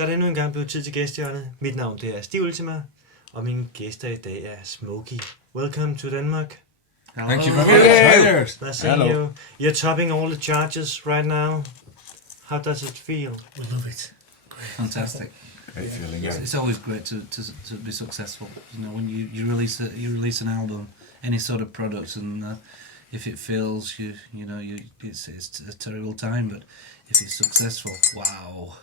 Så er det endnu en gang blevet tid til gæstehjørnet. Mit navn det er Stiv Ultima, og mine gæster i dag er Smokie. Welcome to Denmark. Hello. Thank you very much. Hi there. Nice seeing you. You're topping all the charges right now. How does it feel? We love it. Great. Fantastic. Great feeling. It's always great to be successful. You know, when you release an album, any sort of product, and if it fails, it's a terrible time. But if it's successful, wow,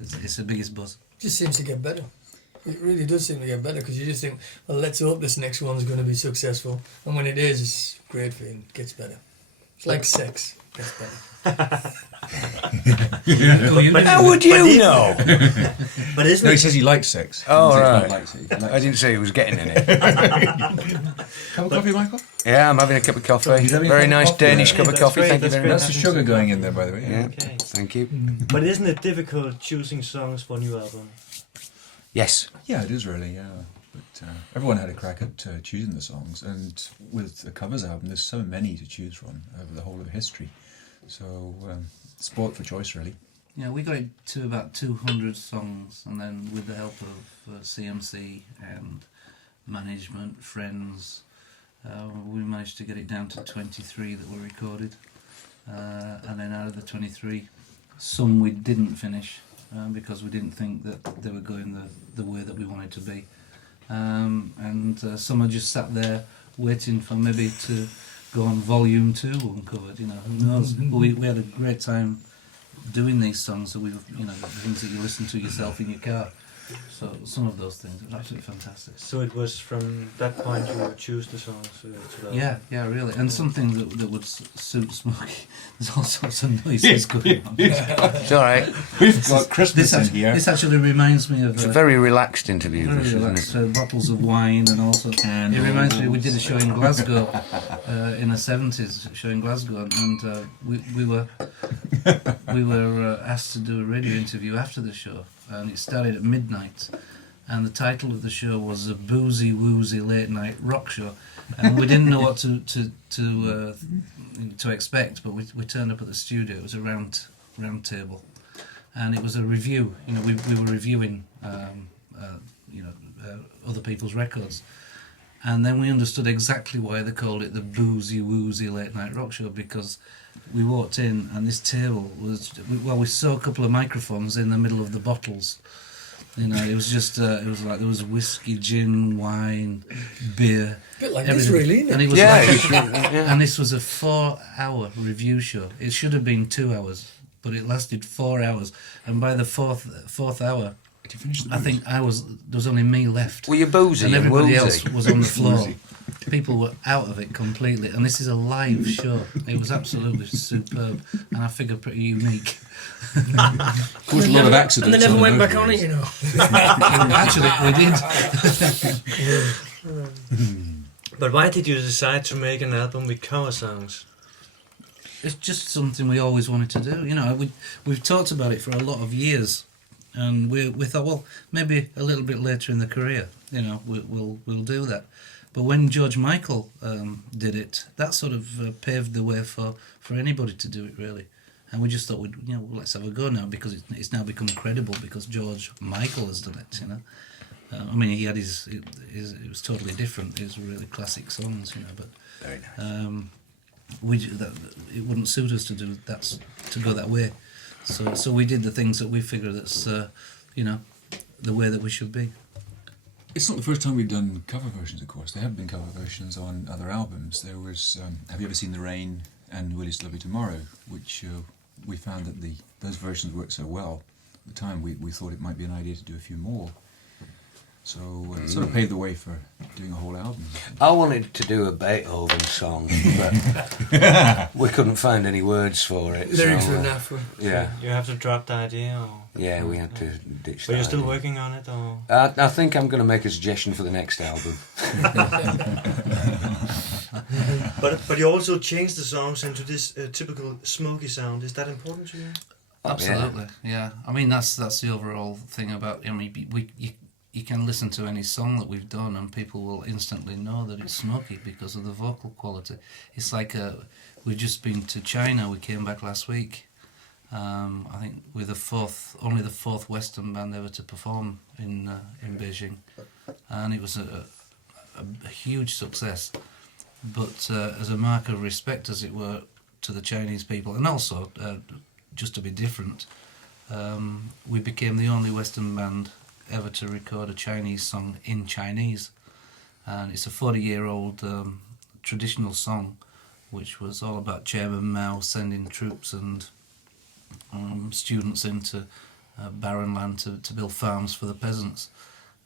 it's the biggest buzz. It just seems to get better. It really does seem to get better because you just think, well, let's hope this next one's going to be successful. And when it is, it's a great feeling. It gets better. It's like sex. It gets better. How would you know? But isn't no, he says he likes sex. Oh, right. I didn't say he was getting in it. Cup of coffee, Michael? Yeah, I'm having a cup of coffee. Very nice Danish cup of coffee. Great. Thank you very much. That's the sugar going in there, by the way. Yeah, Okay. thank you. But isn't it difficult choosing songs for a new album? Yes. Yeah, it is really, yeah. But everyone had a crack at choosing the songs, and with the covers album, there's so many to choose from over the whole of history. So, sport for choice, really. Yeah, we got it to about 200 songs, and then with the help of CMC and management, friends, we managed to get it down to 23 that were recorded. And then out of the 23, some we didn't finish because we didn't think that they were going the way that we wanted to be. And some are just sat there waiting for maybe to go on volume 2 uncovered, you know, who knows. But we had a great time doing these songs, so the things that you listen to yourself in your car. So some of those things are absolutely fantastic. So it was from that point you would choose the songs? Yeah, really. And something that would suit Smokie. There's all sorts of noises going on. It's all right. We've got Christmas in here. This actually reminds me of... It's a very relaxed interview, Very this, relaxed, isn't it? Bottles of wine and also... It reminds me, we did a show in Glasgow in the 70s, show in Glasgow, and we were asked to do a radio interview after the show, and it started at midnight, and the title of the show was a boozy woozy late night rock show, and we didn't know what to expect, but we turned up at the studio. It was a round table, and it was a review. You know, we were reviewing other people's records, and then we understood exactly why they called it the boozy woozy late night rock show, because we walked in and this table was, we saw a couple of microphones in the middle of the bottles. You know, it was just, it was like there was whiskey, gin, wine, beer. A bit like everything. this, really, isn't it? And it was Yeah. and this was a 4-hour review show. It should have been 2 hours, but it lasted 4 hours. And by the fourth hour, I think there was only me left. Were you boozy and everybody woozy? else was on the floor. People were out of it completely, and this is a live show. It was absolutely superb, and I figure pretty unique. Of course, a lot of accidents. And they never went back on motorways. it, you know. Actually, we did. But why did you decide to make an album with cover songs? It's just something we always wanted to do. You know, we've talked about it for a lot of years, and we thought, well, maybe a little bit later in the career, you know, we'll do that. But when George Michael did it, that sort of paved the way for anybody to do it, really. And we just thought, let's have a go now, because it's now become credible because George Michael has done it, you know. I mean, he had it was totally different. It was really classic songs, you know. But Very nice. It wouldn't suit us to do that, to go that way. So we did the things that we figure that's the way that we should be. It's not the first time we've done cover versions, of course. There have been cover versions on other albums. There was Have You Ever Seen the Rain and Will You Still Love Me Tomorrow, which we found that those versions worked so well. At the time, we thought it might be an idea to do a few more. So it sort of paved the way for doing a whole album. I wanted to do a Beethoven song, but we couldn't find any words for it. Lyrics so, were enough. Yeah, You have to drop the idea, or? yeah, we had to ditch But that you're still idea. working on it, or? I think I'm going to make a suggestion for the next album. But you also changed the songs into this typical Smokie sound. Is that important to you? Absolutely, yeah. I mean, that's the overall thing about. I mean, you can listen to any song that we've done, and people will instantly know that it's Smokie because of the vocal quality. It's like we've just been to China. We came back last week, I think we're only the fourth Western band ever to perform in Beijing, and it was a huge success. But as a mark of respect, as it were, to the Chinese people, and also just to be different, we became the only Western band ever to record a Chinese song in Chinese, and it's a 40-year-old traditional song, which was all about Chairman Mao sending troops and students into barren land to build farms for the peasants.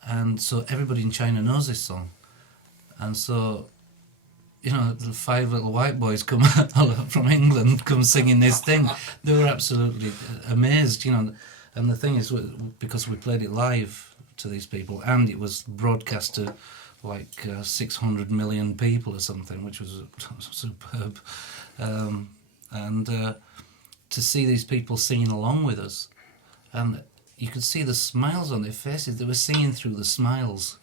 And so everybody in China knows this song. And so, you know, the 5 little white boys come from England, come singing this thing. They were absolutely amazed, you know. And the thing is, because we played it live to these people, and it was broadcast to like 600 million people or something, which was superb. And to see these people singing along with us, and you could see the smiles on their faces. They were singing through the smiles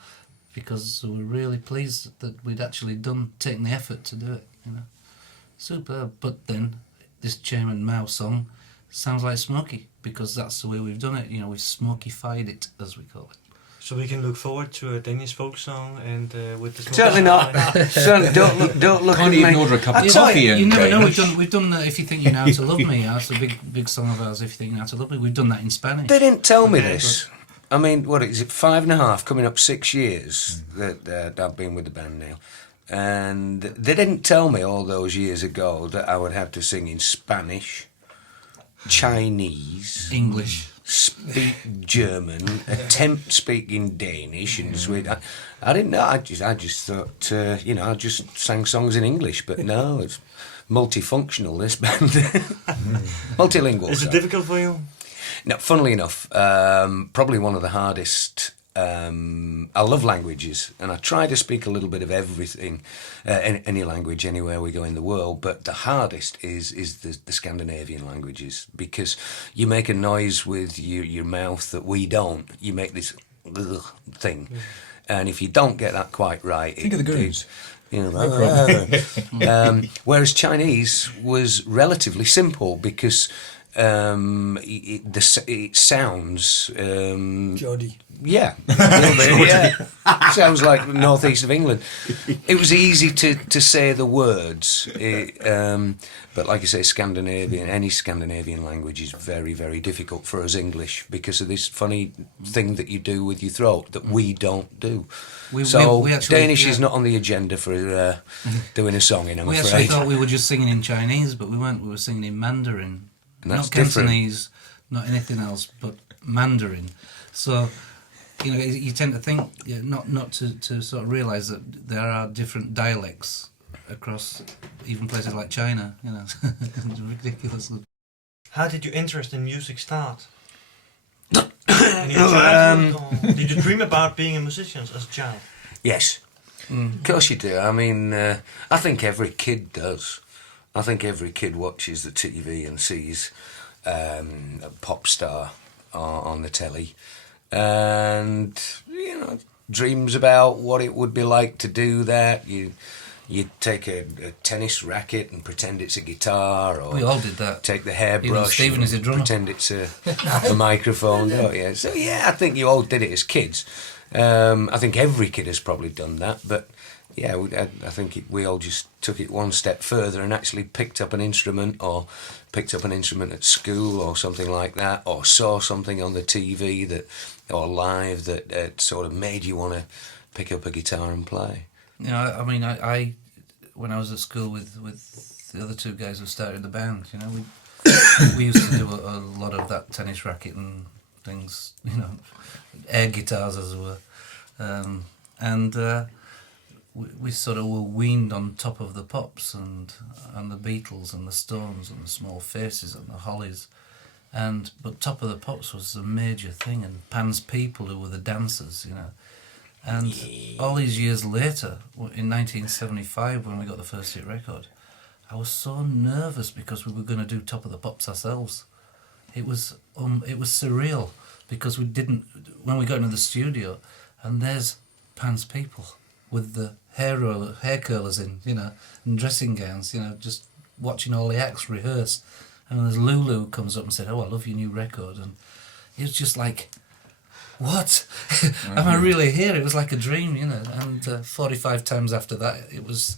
because they were really pleased that we'd actually taken the effort to do it, you know. Superb. But then this Chairman Mao song sounds like Smokie, because that's the way we've done it, you know. We've smokified it, as we call it. So we can look forward to a Danish folk song and with the Certainly not. Certainly don't look Can't at even me. order a cup of I tell coffee you, in You never know. Danish. We've done If You Think You Know How to Love Me. That's a big song of ours. If You Think You Know How to Love Me. We've done that in Spanish. They didn't tell me Okay, this. I mean, what is it? 5.5, coming up 6 years that I've been with the band now, and they didn't tell me all those years ago that I would have to sing in Spanish, Chinese, English. speak German, attempt speaking Danish and Swedish. I didn't know. I just thought, you know, I just sang songs in English, but no, it's multifunctional. This band, multilingual. Is it sorry. difficult for you? No, funnily enough, probably one of the hardest. I love languages, and I try to speak a little bit of everything, any language anywhere we go in the world. But the hardest is the Scandinavian languages, because you make a noise with your mouth that we don't. You make this thing, and if you don't get that quite right, Think of the goons. you know, whereas Chinese was relatively simple because it sounds Joddy. yeah, a little bit, yeah. Sounds like northeast of England. It was easy to say the words, but like I say, any Scandinavian language is very, very difficult for us English because of this funny thing that you do with your throat that we don't do. We actually, Danish is not on the agenda for doing a song in, I'm We afraid. actually thought we were just singing in Chinese, but we weren't. We were singing in Mandarin. And that's Not different. Cantonese, not anything else, but Mandarin. So, you know, you tend to think, not to sort of realise that there are different dialects across even places like China, you know. It's ridiculous. How did your interest in music start? In your childhood, or did you dream about being a musician as a child? Yes, of course you do. I mean, I think every kid does. I think every kid watches the TV and sees a pop star on the telly, and you know, dreams about what it would be like to do that. You take a tennis racket and pretend it's a guitar, or We all did that. take the Even hairbrush Stephen and is a drummer. pretend it's a microphone, don't you? So yeah, I think you all did it as kids. I think every kid has probably done that, but yeah, I think we all just took it one step further and actually picked up an instrument, or picked up an instrument at school or something like that, or saw something on the TV or live that sort of made you want to pick up a guitar and play. You know, I mean, I when I was at school with the other two guys who started the band, you know, we used to do a lot of that tennis racket and things, you know, air guitars as it were, and we sort of were weaned on top of the Pops and the Beatles and the Stones and the Small Faces and the Hollies, but Top of the Pops was the major thing, and Pan's People, who were the dancers, you know. And all these years later, in 1975, when we got the first hit record, I was so nervous because we were going to do Top of the Pops ourselves. It was surreal, because when we got into the studio, and there's Pan's People with the hair curlers in, you know, and dressing gowns, you know, just watching all the acts rehearse, And there's Lulu comes up and said, "Oh, I love your new record," and it was just like, what? Am I really here? It was like a dream, you know. And 45 times after that, it's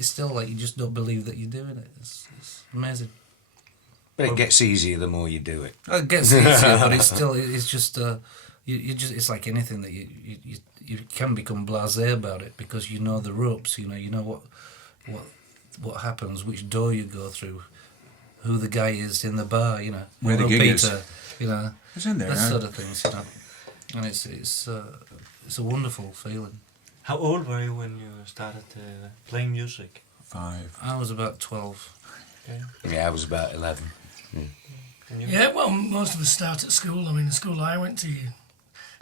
still like you just don't believe that you're doing it. It's amazing. But it gets easier the more you do it. It gets easier, but it's just it's like anything that you can become blasé about it because you know the ropes, you know what happens, which door you go through, who the guy is in the bar, you know, Where the Hello, gig Peter, is. you know, It's in there. that Huh? sort of things, you know, and it's a wonderful feeling. How old were you when you started playing music? 5. I was about 12. Okay. Yeah, I was about 11. And you? Yeah, well, most of us start at school. I mean, the school I went to, you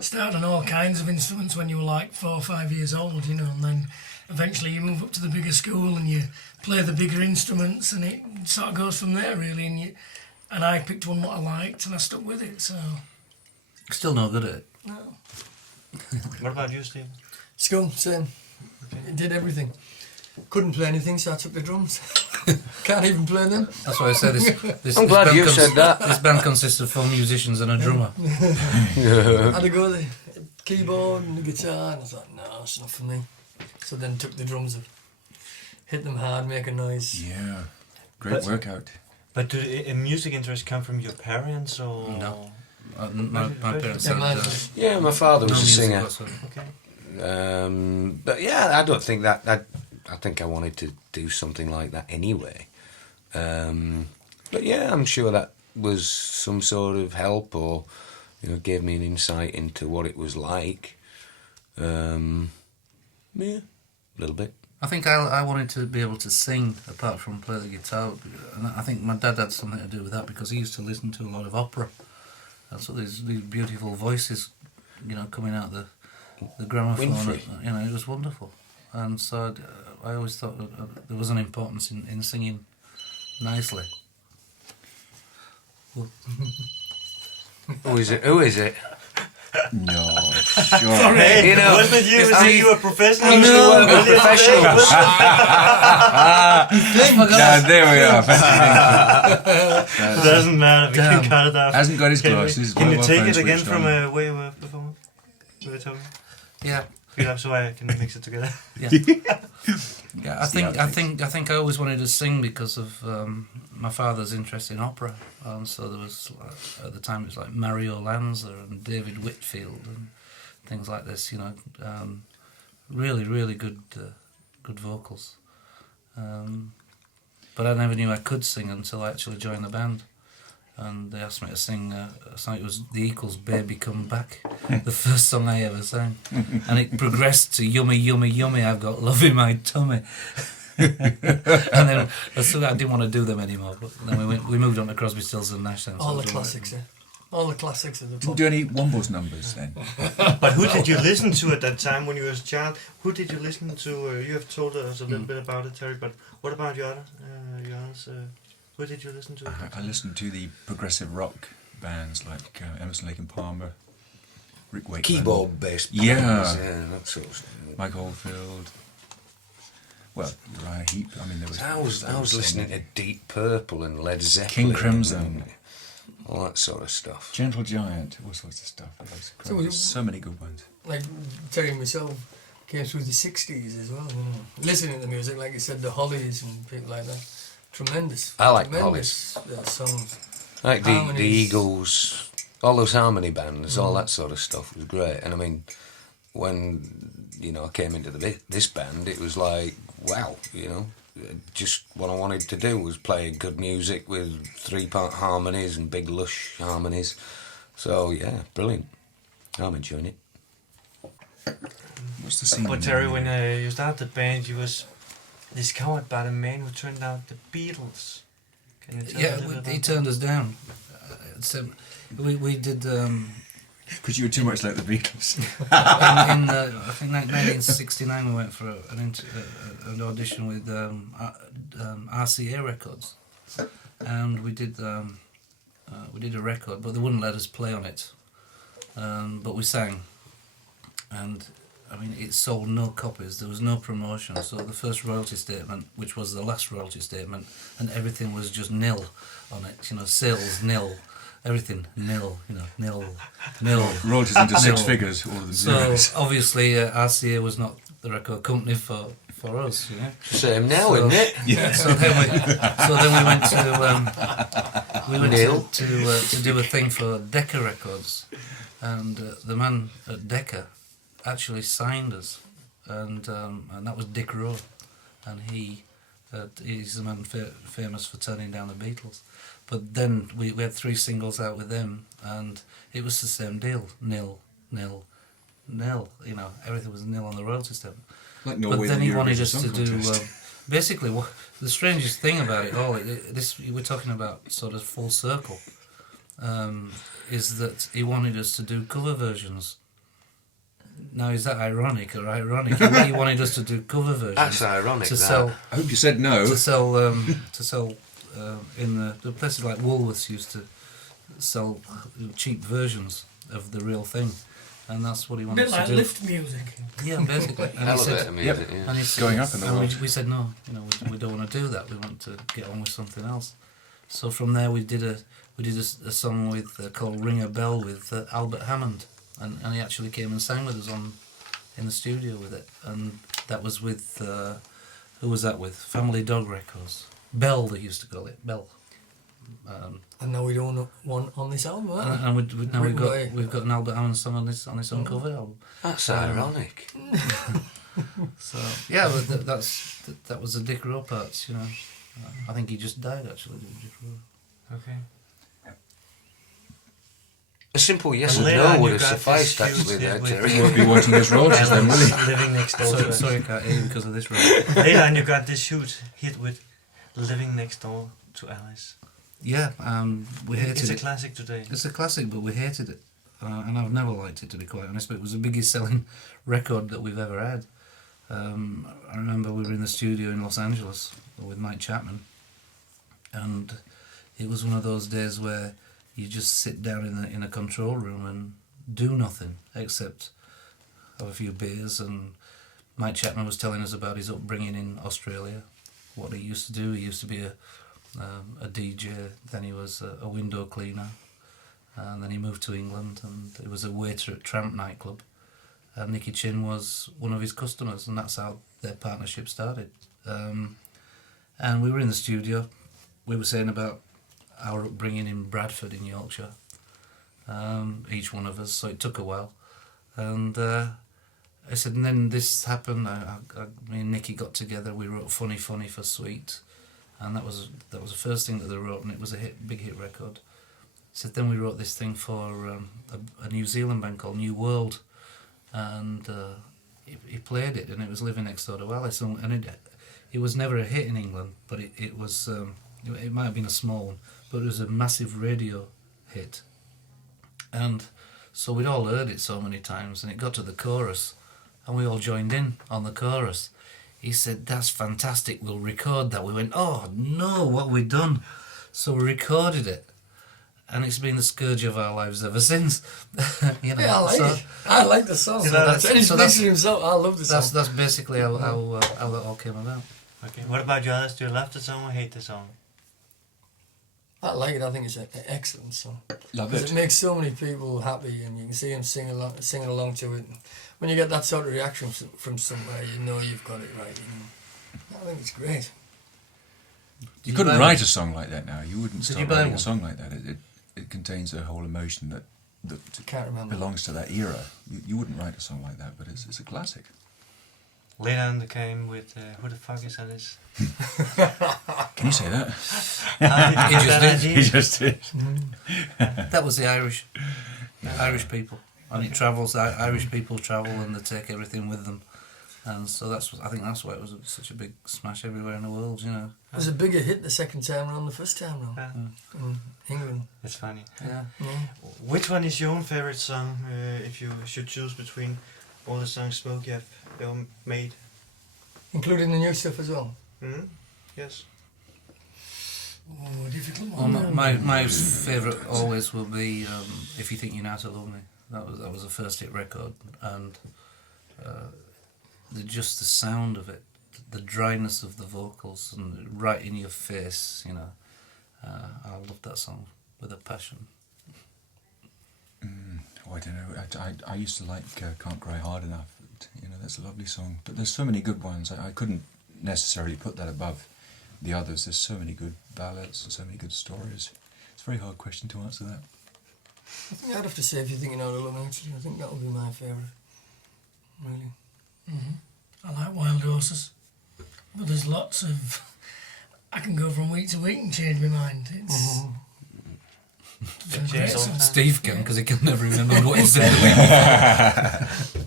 start on all kinds of instruments when you were like 4 or 5 years old, you know, and then eventually you move up to the bigger school and you play the bigger instruments, and it sort of goes from there, really. And I picked one what I liked, and I stuck with it. So, Still no good at it. no. What about you, Steve? School, same. It did everything. Couldn't play anything, so I took the drums. Can't even play them. That's why I said this. I'm glad band you said that. This band consists of 4 musicians and a drummer. I had to go the keyboard and the guitar, and I thought, no, it's not for me. So then took the drums, hit them hard, make a noise. Yeah. Great But- workout. But did a music interest come from your parents or? No. My parents Yeah, said, mine- Yeah, my father was no a music singer. whatsoever. Okay. But yeah, I don't think that. I think I wanted to do something like that anyway. But yeah, I'm sure that was some sort of help, or gave me an insight into what it was like. Yeah, a little bit. I think I wanted to be able to sing apart from play the guitar, and I think my dad had something to do with that because he used to listen to a lot of opera. And so these beautiful voices, coming out the gramophone. Winfrey. It was wonderful. And so I always thought that there was an importance in singing nicely. Well, Who is it? Who is it? No, sure. Hey, You know, wasn't you? it's Are the- you a professional? I usually work with Really? professionals. Now, there we are. Doesn't matter. We Damn. can cut it out. Hasn't got his Can we- glasses. Can you Mobile take phone it again switched from on. where you were before? You were telling me. yeah. Speed up so I can mix it together. Yeah, yeah. It's the I think I always wanted to sing because of my father's interest in opera, and so there was at the time it was like Mario Lanza and David Whitfield and things like this. Really, really good vocals. But I never knew I could sing until I actually joined the band. And they asked me to sing a song. It was the Eagles' "Baby Come Back," the first song I ever sang, and it progressed to "Yummy, Yummy, Yummy, I've got love in my tummy." And then I didn't want to do them anymore. But then we moved on to Crosby, Stills and Nash. Then, so All I the was classics, like, All the classics of the Didn't pop. do any Wombos numbers then. But who did you listen to at that time when you were a child? Who did you listen to? You have told us a little bit about it, Terry. But what about you, Johannes? Who did you listen to? I listened to the progressive rock bands like Emerson, Lake and Palmer, Rick Wakeman, Keyboard-based. Yeah. bands, yeah, that sort of stuff. Mike Oldfield. Well, Uriah Heep. I mean, there was. I was listening to Deep Purple and Led Zeppelin. King Crimson. and all that sort of stuff. Gentle Giant, all sorts of stuff. It was So great. you- So many good ones. Like Terry and myself came through the 60s as well. Listening to music, like you said, the Hollies and people like that. Tremendous. I like the tremendous, songs. Like the Harmonies. Eagles, all those harmony bands, all that sort of stuff was great. And I mean, when I came into this band, it was like, wow, just what I wanted to do was play good music with 3-part harmonies and big lush harmonies. So yeah, brilliant. I'm enjoying it. What's the scene? But Terry, when you started the band, you was discovered by the man who turned out the Beatles. Can you tell yeah, us a little bit he about turned us down. So we did. Because you were too much like the Beatles. in I think 1969 we went for an audition with RCA Records, and we did a record, but they wouldn't let us play on it. But we sang, and I mean, it sold no copies. There was no promotion. So the first royalty statement, which was the last royalty statement, and everything was just nil on it. You know, sales nil, everything nil. You know, nil. Royalties into six Nil. figures, all of them So zeros. obviously, RCA was not the record company for us. You know. Same now, So- isn't it? Yeah. So then we went to do a thing for Decca Records, and the man at Decca actually signed us, and that was Dick Rowe, and he's the man famous for turning down the Beatles. But then we had 3 singles out with them, and it was the same deal, nil. You know, everything was nil on the royalty statement. Like But Norway then in he the wanted Eurovision us to Song do Contest. basically the strangest thing about it all. This we're talking about sort of full circle. Is that he wanted us to do cover versions. Now is that ironic or ironic? He wanted us to do cover versions. That's ironic. to that. sell I hope you said no. to sell in the places like Woolworths used to sell cheap versions of the real thing, and that's what he A wanted bit us like to do. lift music. Yeah, basically. And he Elevator said, music, yeah. and he said, Going up in the and world. we said no, you know, we don't want to do that. We want to get on with something else. So from there we did a song with called Ring a Bell with Albert Hammond, and he actually came and sang with us in the studio with it, and that was with who was that with? Family Dog Records. Bell, they used to call it Bell. And now we don't want on this album, aren't we? And now Written by- we've got an Albert Hammond song on this uncovered album. That's ironic. So yeah, but that was the Dick Rowe parts, you know. I think he just died actually. Dick Rowe. Okay. A simple yes And and later on no would you have got sufficed, this huge actually, hit there, with Terry. You won't be wanting his royalties then, will you? Living Next Door. to Us. Sorry, I can't hear you because of this road. Later on, you got this huge hit with Living Next Door to Alice. Yeah, we hated It's a it. classic today. It's a classic, but we hated it, and I've never liked it, to be quite honest. But it was the biggest selling record that we've ever had. I remember we were in the studio in Los Angeles with Mike Chapman, and it was one of those days where you just sit down in a control room and do nothing except have a few beers. And Mike Chapman was telling us about his upbringing in Australia, what he used to do. He used to be a DJ, then he was a window cleaner, and then he moved to England and he was a waiter at Tramp nightclub, and Nicky Chin was one of his customers, and that's how their partnership started. And we were in the studio, we were saying about our upbringing in Bradford in Yorkshire, each one of us, so it took a while, and I said, and then this happened. Me and Nicky got together, we wrote Funny Funny for Sweet, and that was the first thing that they wrote, and it was a big hit record. So then we wrote this thing for a New Zealand band called New World, and he played it, and it was Living Next Door to Alice, and it was never a hit in England, but it was it might have been a small one, but it was a massive radio hit, and so we'd all heard it so many times, and it got to the chorus, and we all joined in on the chorus. He said, "That's fantastic, we'll record that." We went, "Oh no, what have we done?" So we recorded it, and it's been the scourge of our lives ever since. You know, Yeah, I like so, it. I like the song. So that's- And he's so that's- picturing himself. I love the song. that's basically how that all came about. Okay. What about you, Alice? Do you love the song or hate the song? I like it. I think it's an excellent song. Love Because it. it makes so many people happy, and you can see them singing along to it. When you get that sort of reaction from somewhere, you know you've got it right. You know. I think it's great. You Did couldn't buy write one? a song like that now. You wouldn't Did start you buy writing one? a song like that. It contains a whole emotion that Can't remember. belongs to that era. You wouldn't write a song like that, but it's a classic. Later on, they came with Who the Fuck is Alice? Can you say that? How did you He get just that did. idea? just did. That was the Irish people, and it travels. Irish people travel, and they take everything with them, and so I think that's why it was such a big smash everywhere in the world. You know. It was a bigger hit the second time round, the first time round Yeah, in England. it's funny. Yeah. Yeah. Which one is your own favorite song, if you should choose between all the songs Smokie have ever made? Including the new stuff as well. Hmm? Yes. Oh, difficult Well, one. my favourite always will be If You Think You Know How to Love Me. That was the first hit record, and just the sound of it, the dryness of the vocals, and right in your face, you know. I love that song with a passion. I don't know. I used to like Can't Cry Hard Enough. You know, that's a lovely song. But there's so many good ones. I couldn't necessarily put that above the others. There's so many good ballads and so many good stories. It's a very hard question to answer that. I think I'd have to say If You're Thinking Out of Love, actually. I think that would be my favourite. Really. I like Wild Horses, but there's lots of. I can go from week to week and change my mind. It's a great song. Steve can, because he can never remember what he said the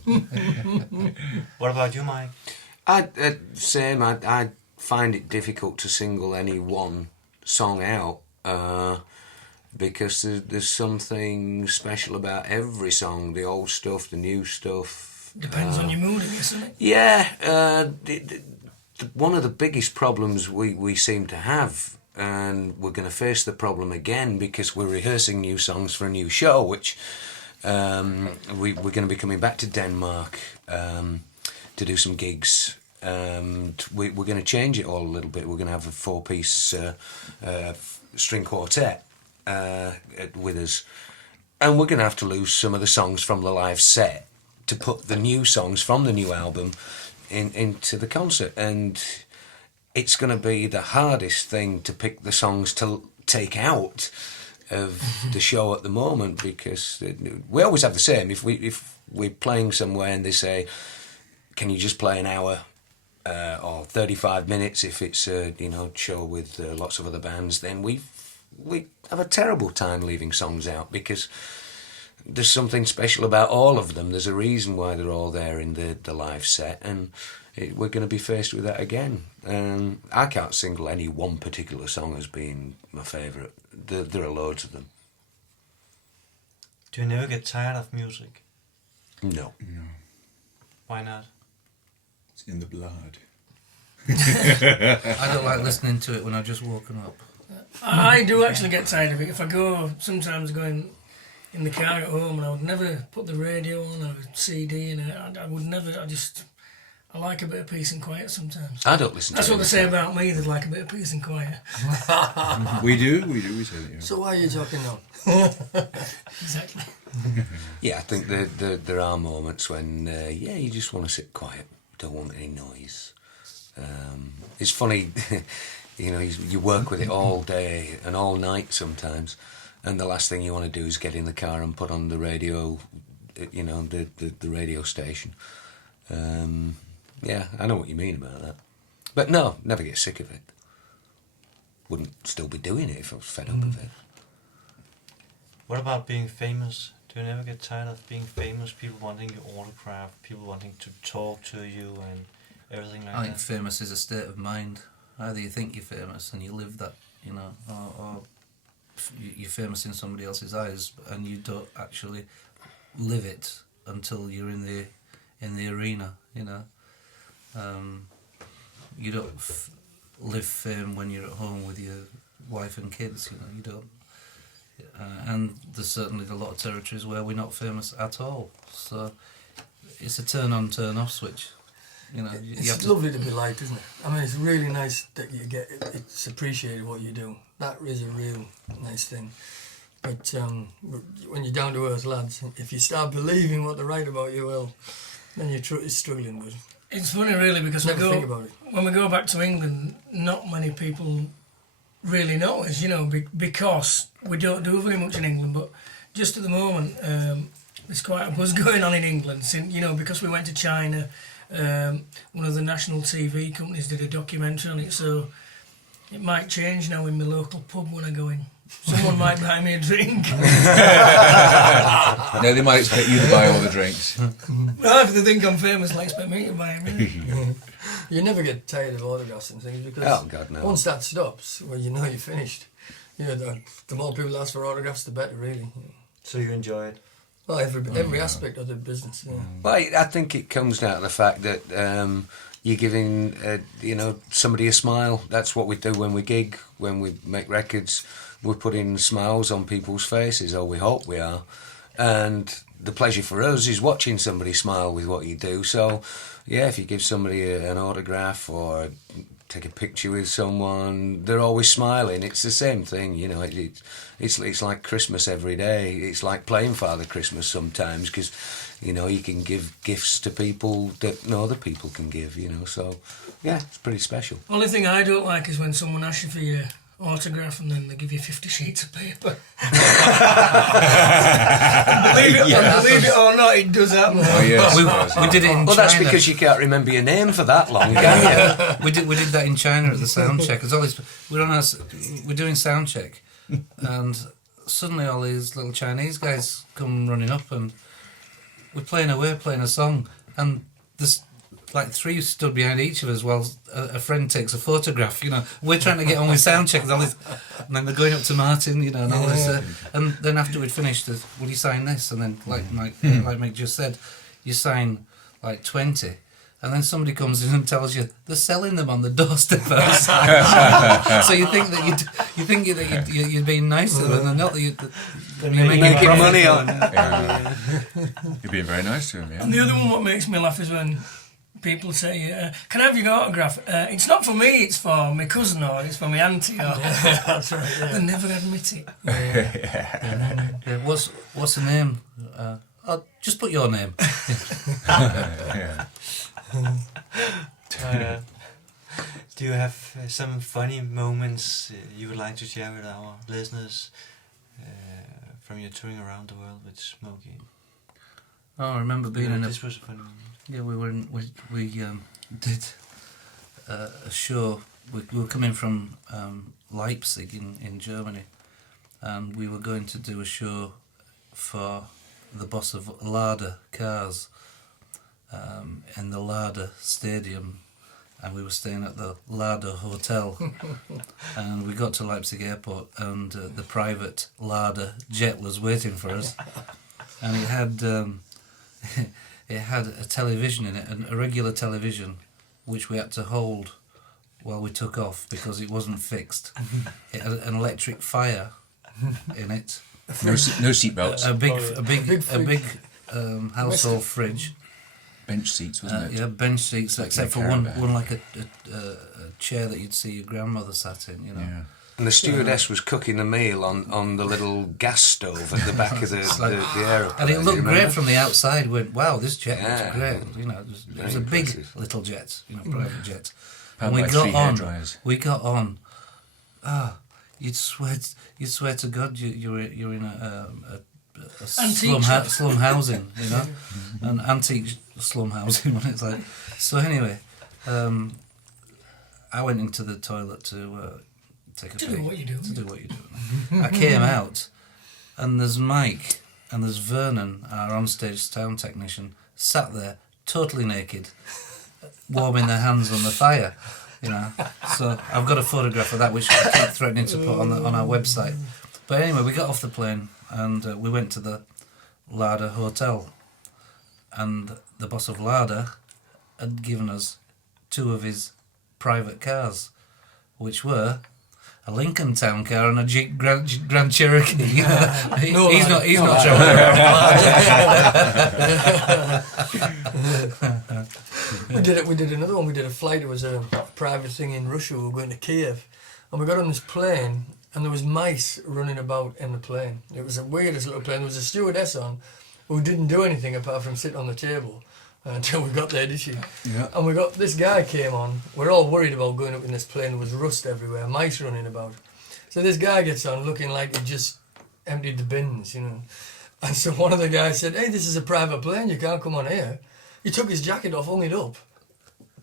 week before. What about you, Mike? Same. I find it difficult to single any one song out because there's something special about every song. The old stuff, the new stuff. Depends on your mood, I guess, doesn't it? Yeah. One of the biggest problems we seem to have, and we're going to face the problem again because we're rehearsing new songs for a new show, which we're going to be coming back to Denmark to do some gigs. And we're going to change it all a little bit. We're going to have a 4-piece string quartet with us, and we're going to have to lose some of the songs from the live set to put the new songs from the new album into the concert. And it's going to be the hardest thing to pick the songs to take out of the show at the moment, because we always have the same. If we're playing somewhere and they say, can you just play an hour or 35 minutes if it's a show with lots of other bands, then we have a terrible time leaving songs out, because there's something special about all of them. There's a reason why they're all there in the live set, and we're going to be faced with that again. I can't single any one particular song as being my favourite. There are loads of them. Do you never get tired of music? No. Why not? It's in the blood. I don't like listening to it when I've just woken up. I do actually get tired of it. If I go, sometimes going in the car at home, and I would never put the radio on or a CD in it. I would never. I like a bit of peace and quiet sometimes. I don't listen That's to what they say about me. They like a bit of peace and quiet. We do say that. Yeah. So why are you talking now? Exactly. Yeah, I think there are moments when you just want to sit quiet, don't want any noise. It's funny, you work with it all day and all night sometimes, and the last thing you want to do is get in the car and put on the radio, the radio station. Yeah, I know what you mean about that. But no, never get sick of it. Wouldn't still be doing it if I was fed up of it. What about being famous? Do you never get tired of being famous? People wanting your autograph, people wanting to talk to you and everything like I think that? famous is a state of mind. Either you think you're famous and you live that, or you're famous in somebody else's eyes and you don't actually live it until you're in the arena. You don't live fame when you're at home with your wife and kids. You don't. And there's certainly a lot of territories where we're not famous at all. So it's a turn on, turn off switch. It's lovely to be liked, isn't it? I mean, it's really nice that you get it's appreciated what you do. That is a real nice thing. But when you're down to earth lads, if you start believing what they write about you, well, then you're struggling with it. It's funny, really, because Think about it. when we go back to England, not many people really know us, because we don't do very much in England. But just at the moment, there's quite a buzz going on in England, because we went to China. One of the national TV companies did a documentary on it, so it might change now in my local pub when I go in. Someone might buy me a drink. No, they might expect you to buy all the drinks. Well, if they think I'm famous, they expect me to buy them. You never get tired of autographs and things, because Oh, God, no. once that stops, well, you're finished. The more people ask for autographs, the better, really. So you enjoy it? Well, every aspect of the business. Yeah. Well, I think it comes down to the fact that you're giving, somebody a smile. That's what we do when we gig, when we make records. We're putting smiles on people's faces, or we hope we are. And the pleasure for us is watching somebody smile with what you do. So, yeah, if you give somebody an autograph or take a picture with someone, they're always smiling. It's the same thing, you know. It's like Christmas every day. It's like playing Father Christmas sometimes, because, you know, you can give gifts to people that no other people can give, you know. So, yeah, it's pretty special. Only thing I don't like is when someone asks you for your autograph and then they give you 50 sheets of paper. Believe it or not, it does happen. Oh, yes. We did it in Well, China. that's because you can't remember your name for that long, can you? we did that in China at the sound check. We're doing sound check, and suddenly all these little Chinese guys come running up, and we're playing a song, and there's like three stood behind each of us while a friend takes a photograph. You know, we're trying to get on with sound check, and then they're going up to Martin, you know, and all this. And then after we'd finished, will you sign this? And then like Mick just said, you sign like 20. And then somebody comes in and tells you they're selling them on the doorstep outside. So you think that you're being nice to them, and they're not. You're Making money on it. Yeah. You're being very nice to him, yeah. And the other one, what makes me laugh is when people say, "Can I have your autograph?" It's not for me; it's for my cousin, or it's for my auntie. Or that's right. Yeah. They never admit it. Yeah. What's the name? I'll just put your name. Yeah. Do you have some funny moments you would like to share with our listeners from your touring around the world with Smokie? Oh, I remember being in a. This was a funny moment. Yeah, we did a show. We were coming from Leipzig in Germany, and we were going to do a show for the boss of Lada Cars in the Lada Stadium, and we were staying at the Lada Hotel. And we got to Leipzig Airport, and the private Lada jet was waiting for us, and it had it had a television in it, a regular television, which we had to hold while we took off because it wasn't fixed. It had an electric fire in it. No seatbelts. A big household fridge. Bench seats, wasn't it? Yeah, bench seats, Like except a for caravan. one like a chair that you'd see your grandmother sat in, you know. Yeah. And the stewardess was cooking a meal on the little gas stove at the back of the aeroplane. And it looked You great remember? from the outside. Went, wow, this jet Yeah. looks great. You know, it was a big impressive. little jet, you know, private jet. Powered And by 3 hairdryers. We got on. You'd swear to God you're in a slum housing, you know, an antique slum housing. When it's like, so anyway, I went into the toilet to take a To pee. do what you do. To do what you do. I came out, and there's Mike and there's Vernon, our onstage sound technician, sat there totally naked, warming their hands on the fire. You know, so I've got a photograph of that which I keep threatening to put on our website. But anyway, we got off the plane and we went to the Lada Hotel, and the boss of Lada had given us 2 of his private cars, which were a Lincoln Town car and a Jeep Grand Cherokee. He's not travelling around. We did another one. We did a flight. It was a private thing in Russia. We were going to Kiev, and we got on this plane, and there was mice running about in the plane. It was the weirdest little plane. There was a stewardess on who didn't do anything apart from sit on the table until we got there, did she? Yeah. And we got this guy came on. We're all worried about going up in this plane. There was rust everywhere, mice running about. So this guy gets on looking like he just emptied the bins, you know. And so one of the guys said, "Hey, this is a private plane. You can't come on here." He took his jacket off, hung it up,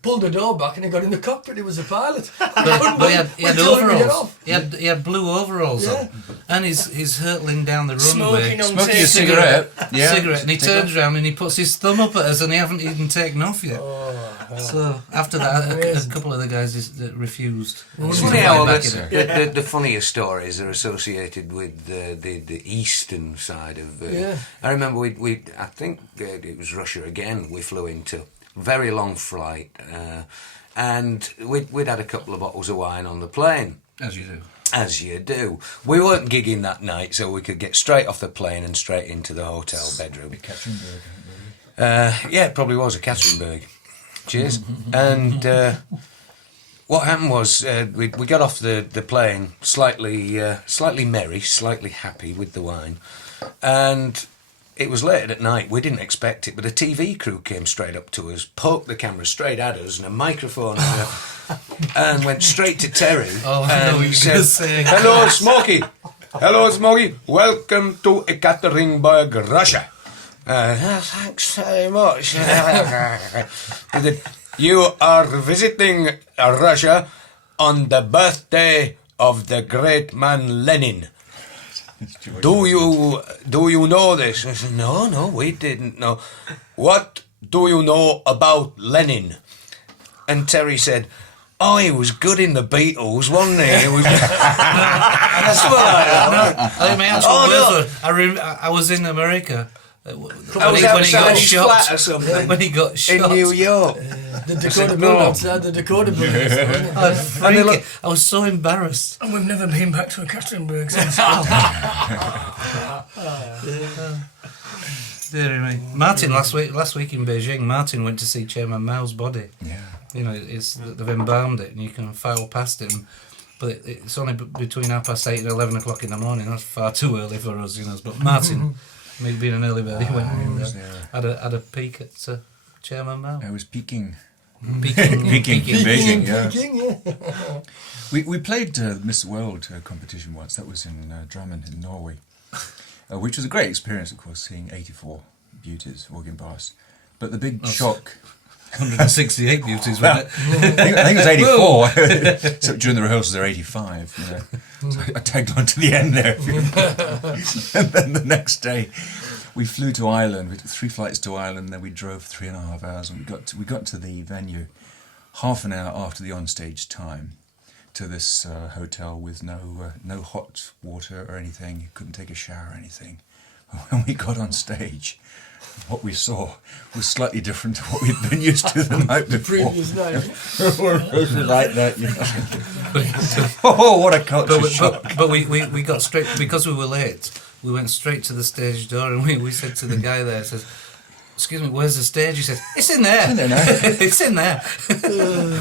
pulled the door back, and he got in the cockpit. He was a pilot. But he had overalls. He had blue overalls Yeah. on, and he's hurtling down the runway, Smoking on Smoking a tape. cigarette. Yeah. cigarette, and he turns around and he puts his thumb up at us, and he haven't even taken off yet. So after that, a couple of the guys refused. It's to funny fly how back in it. the funniest stories are associated with the eastern side of. Yeah. I remember we I think it was Russia again. We flew into very long flight, and we'd had a couple of bottles of wine on the plane. As you do. As you do. We weren't gigging that night, so we could get straight off the plane and straight into the hotel bedroom. Katerinburg, Yeah, it probably was a Katerinburg. Cheers. And what happened was we got off the plane slightly merry, slightly happy with the wine, and it was late at night. We didn't expect it, but a TV crew came straight up to us, poked the camera straight at us, and a microphone, and went straight to Terry and said, "Hello, Smokie. Hello, Smokie. Welcome to Ekaterinburg, Russia. Thanks very much. You are visiting Russia on the birthday of the great man Lenin. Do you know this?" I said, No, we didn't know. "What do you know about Lenin?" And Terry said, "Oh, he was good in the Beatles, wasn't he?" He was My actual words were, I was in America. When he got shot or something. When he got shot In New York. The Dakota Bull outside the Dakota Bull. I was so embarrassed. And we've never been back to a Katerinburg since. Dear me. Martin, last week in Beijing, Martin went to see Chairman Mao's body. Yeah. You know, they've embalmed it and you can file past him, but it's only between 8:30 and 11 o'clock in the morning. That's far too early for us, you know. But Martin, maybe being an early bird, he went in there, had a peek at Chairman Mao. I was peeking. Peking In Beijing, yeah. Yeah. We played Miss World competition once. That was in Drammen in Norway, which was a great experience, of course, seeing 84 beauties walking past. But the big shock... 168 beauties, wasn't it? I think it was 84. So during the rehearsals, they're 85. You know. So I tagged on to the end there. And then the next day, we flew to Ireland. We took 3 flights to Ireland. Then we drove 3.5 hours, and we got to the venue half an hour after the onstage time to this hotel with no hot water or anything. You couldn't take a shower or anything. When we got on stage, what we saw was slightly different to what we'd been used to the night before. Previous night. Like that, you know. Oh, what a culture shock! But we got straight, because we were late. We went straight to the stage door, and we said to the guy there, says, "Excuse me, where's the stage?" He said, "It's in there. It's in there."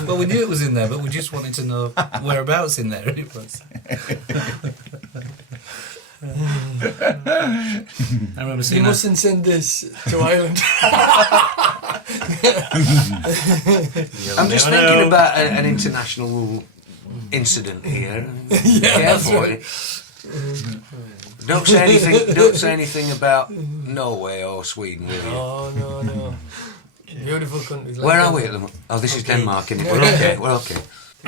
Well, we knew it was in there, but we just wanted to know whereabouts in there it was. I remember seeing You mustn't send this to Ireland. I'm just thinking about an international incident here. Careful. Don't say anything about Norway or Sweden, will you? Oh, no. Beautiful countries. Where are we at the moment? Oh, this is Denmark, isn't it? We're okay.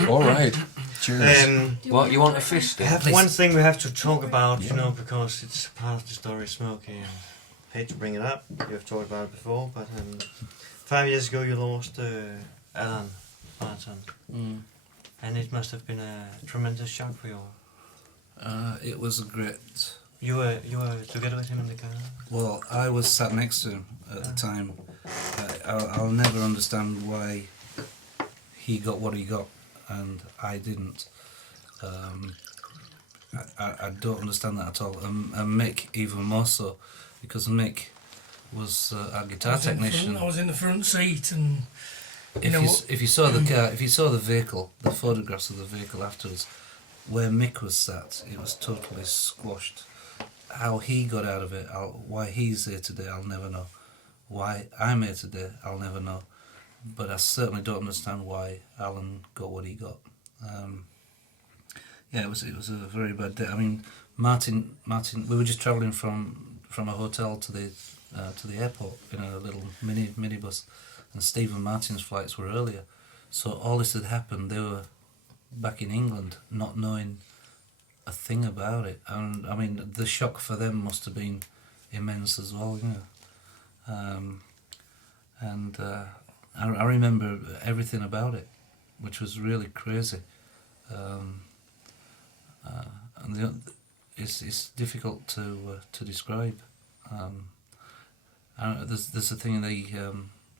All right. Cheers. What, you want a fist? I have one thing we have to talk about, you know, because it's part of the story, Smokie. And I hate to bring it up. You have talked about it before, but 5 years ago you lost Alan Martin, and it must have been a tremendous shock for you all. It was a great. You were together with him in the car. Well, I was sat next to him at the time. I'll never understand why he got what he got and I didn't. I don't understand that at all. And Mick even more so, because Mick was our guitar technician. I was in the front seat, and if you saw the car, if you saw the vehicle, the photographs of the vehicle afterwards, where Mick was sat, it was totally squashed. How he got out of it, why he's here today, I'll never know. Why I'm here today, I'll never know. But I certainly don't understand why Alan got what he got. Yeah, it was a very bad day. I mean, Martin, we were just travelling from a hotel to the airport in a little minibus, and Stephen Martin's flights were earlier. So all this had happened. They were back in England, not knowing a thing about it, and I mean, the shock for them must have been immense as well, you know. I remember everything about it, which was really crazy. And it's difficult to describe. There's a thing in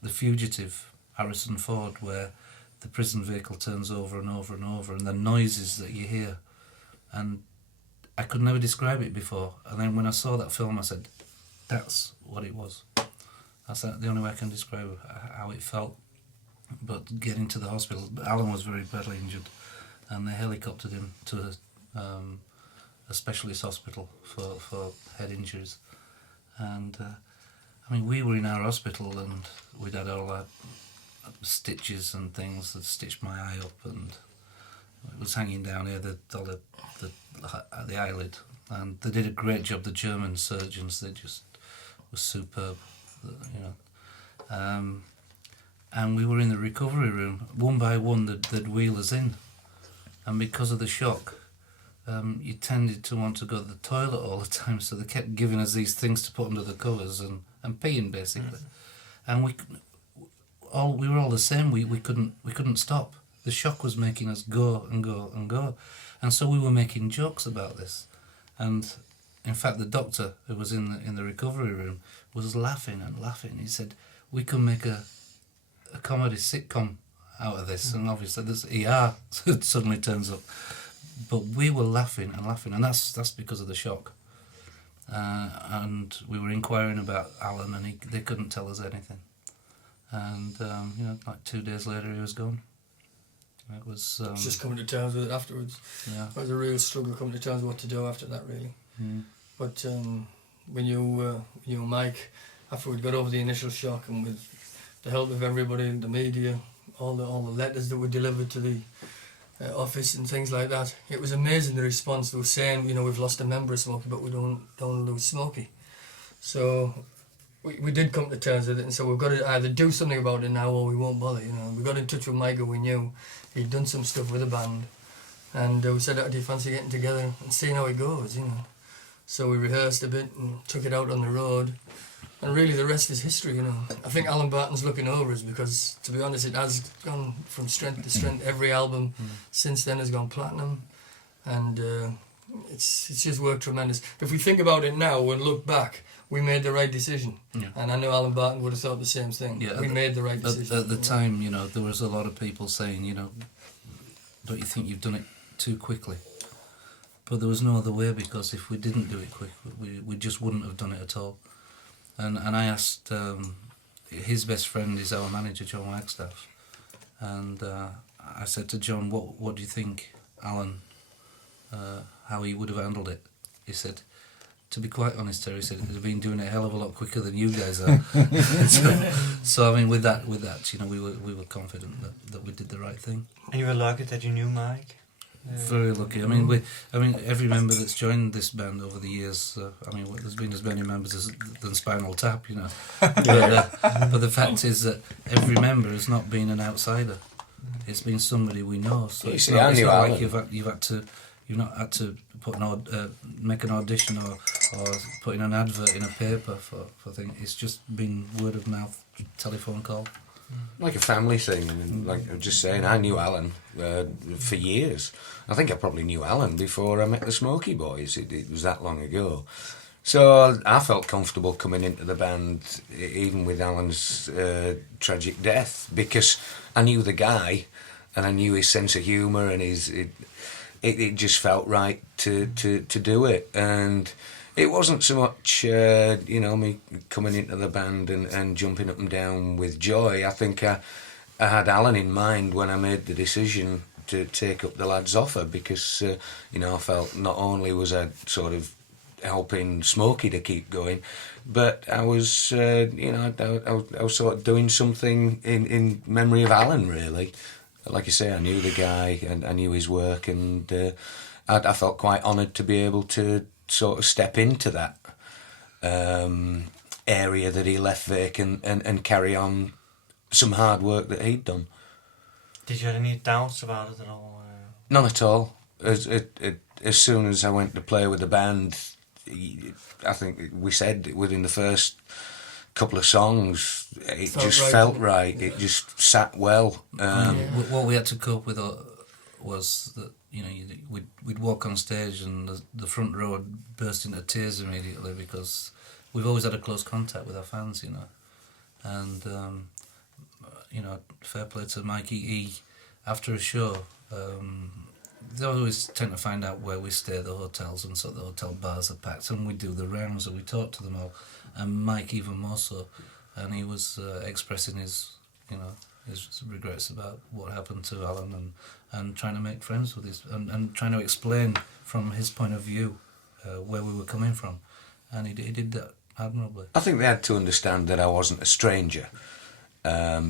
the Fugitive, Harrison Ford, where the prison vehicle turns over and over and over, and the noises that you hear and I could never describe it before. And then when I saw that film, I said, "That's what it was." That's the only way I can describe how it felt. But getting to the hospital, Alan was very badly injured, and they helicoptered him to a specialist hospital for head injuries. And I mean, we were in our hospital, and we'd had all our stitches and things that stitched my eye up, and it was hanging down here, the eyelid. And they did a great job. The German surgeons, they just were superb, you know. And we were in the recovery room. One by one, they'd wheel us in. And because of the shock, you tended to want to go to the toilet all the time, so they kept giving us these things to put under the covers and peeing, basically. And we were all the same. We couldn't stop. The shock was making us go and go and go. And so we were making jokes about this. And in fact, the doctor who was in the recovery room was laughing and laughing. He said, "We can make a comedy sitcom out of this." And obviously this ER suddenly turns up. But we were laughing and laughing, and that's because of the shock. And we were inquiring about Alan, and they couldn't tell us anything. And you know, like 2 days later, he was gone. It was It's just coming to terms with it afterwards. Yeah. It was a real struggle coming to terms with what to do after that, really. Mm. But when you and Mike, after we'd got over the initial shock, and with the help of everybody, the media, all the letters that were delivered to the office and things like that, it was amazing the response. They were saying, you know, we've lost a member of Smokie, but we don't lose Smokie. So we did come to terms with it, and so we've got to either do something about it now or we won't bother. You know, we got in touch with Mike, who we knew he'd done some stuff with the band, and we said, "Do you fancy getting together and seeing how it goes?" You know, so we rehearsed a bit and took it out on the road. And really, the rest is history, you know. I think Alan Barton's looking over us because, to be honest, it has gone from strength to strength. Every album since then has gone platinum, and it's just worked tremendous. If we think about it now and look back, we made the right decision. Yeah. And I know Alan Barton would have thought the same thing. Yeah, we made the right decision. At the time, you know, there was a lot of people saying, you know, "Don't you think you've done it too quickly?" But there was no other way, because if we didn't do it quick, we just wouldn't have done it at all. And I asked, his best friend is our manager, John Wagstaff, and I said to John, what do you think, Alan, how he would have handled it? He said, "To be quite honest, Terry," said, "he'd have been doing it a hell of a lot quicker than you guys are." so I mean, with that, you know, we were confident that we did the right thing. And you were lucky that you knew Mike? Very lucky. I mean, every member that's joined this band over the years. There's been as many members than Spinal Tap, you know. But the fact is that every member has not been an outsider. It's been somebody we know. So it's not like you've not had to put make an audition or put in an advert in a paper for things. It's just been word of mouth, telephone call. Like a family thing. And like I was just saying, I knew Alan for years. I think I probably knew Alan before I met the Smokie boys. It was that long ago. So I felt comfortable coming into the band, even with Alan's tragic death, because I knew the guy and I knew his sense of humour, and it just felt right to do it. And it wasn't so much, me coming into the band and jumping up and down with joy. I think I had Alan in mind when I made the decision to take up the lad's offer, because, I felt not only was I sort of helping Smokie to keep going, but I was, I was sort of doing something in memory of Alan, really. Like I say, I knew the guy and I knew his work, and I felt quite honoured to be able to sort of step into that area that he left vacant and carry on some hard work that he'd done. Did you have any doubts about it at all? None at all. As soon as I went to play with the band, I think we said within the first couple of songs, it felt right. It just sat well. What we had to cope with was that, we'd walk on stage and the front row would burst into tears immediately, because we've always had a close contact with our fans, and fair play to Mike. He after a show, they always tend to find out where we stay, the hotels, and so the hotel bars are packed, and we do the rounds and we talk to them all, and Mike even more so, and he was expressing his, you know, his regrets about what happened to Alan, and trying to make friends with his, and trying to explain from his point of view where we were coming from, and he did that admirably. I think they had to understand that I wasn't a stranger.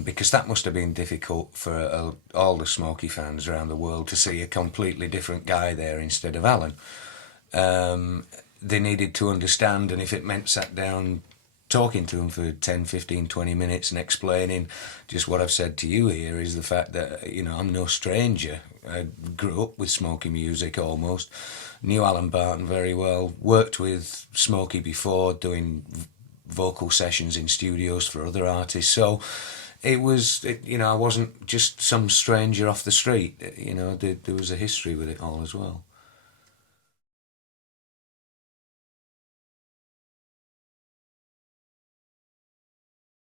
Because that must have been difficult for all the Smokie fans around the world to see a completely different guy there instead of Alan. They needed to understand, and if it meant sat down talking to him for 10, 15, 20 minutes and explaining just what I've said to you here, is the fact that, you know, I'm no stranger. I grew up with Smokie music almost, knew Alan Barton very well, worked with Smokie before doing vocal sessions in studios for other artists, so it was, you know, I wasn't just some stranger off the street, you know, there was a history with it all as well.